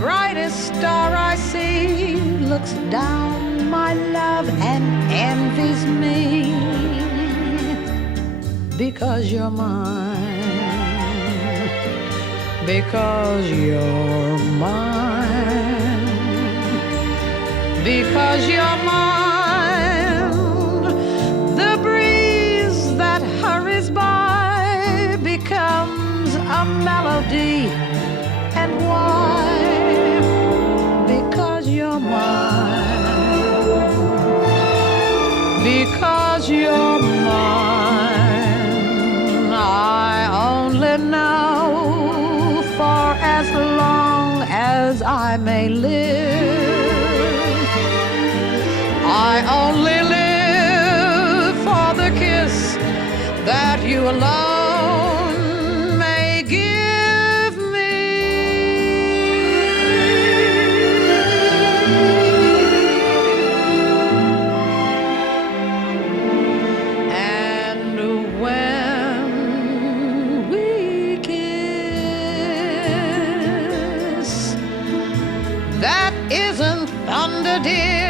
brightest star I see looks down my love and envies me because you're mine, because you're mine, because you're mine. The breeze that hurries by becomes a melody. And why? Because you're mine, because you're mine. I only know for as long as I may live, I only live for the kiss that you alone may give me. And when we kiss, that isn't thunder, dear.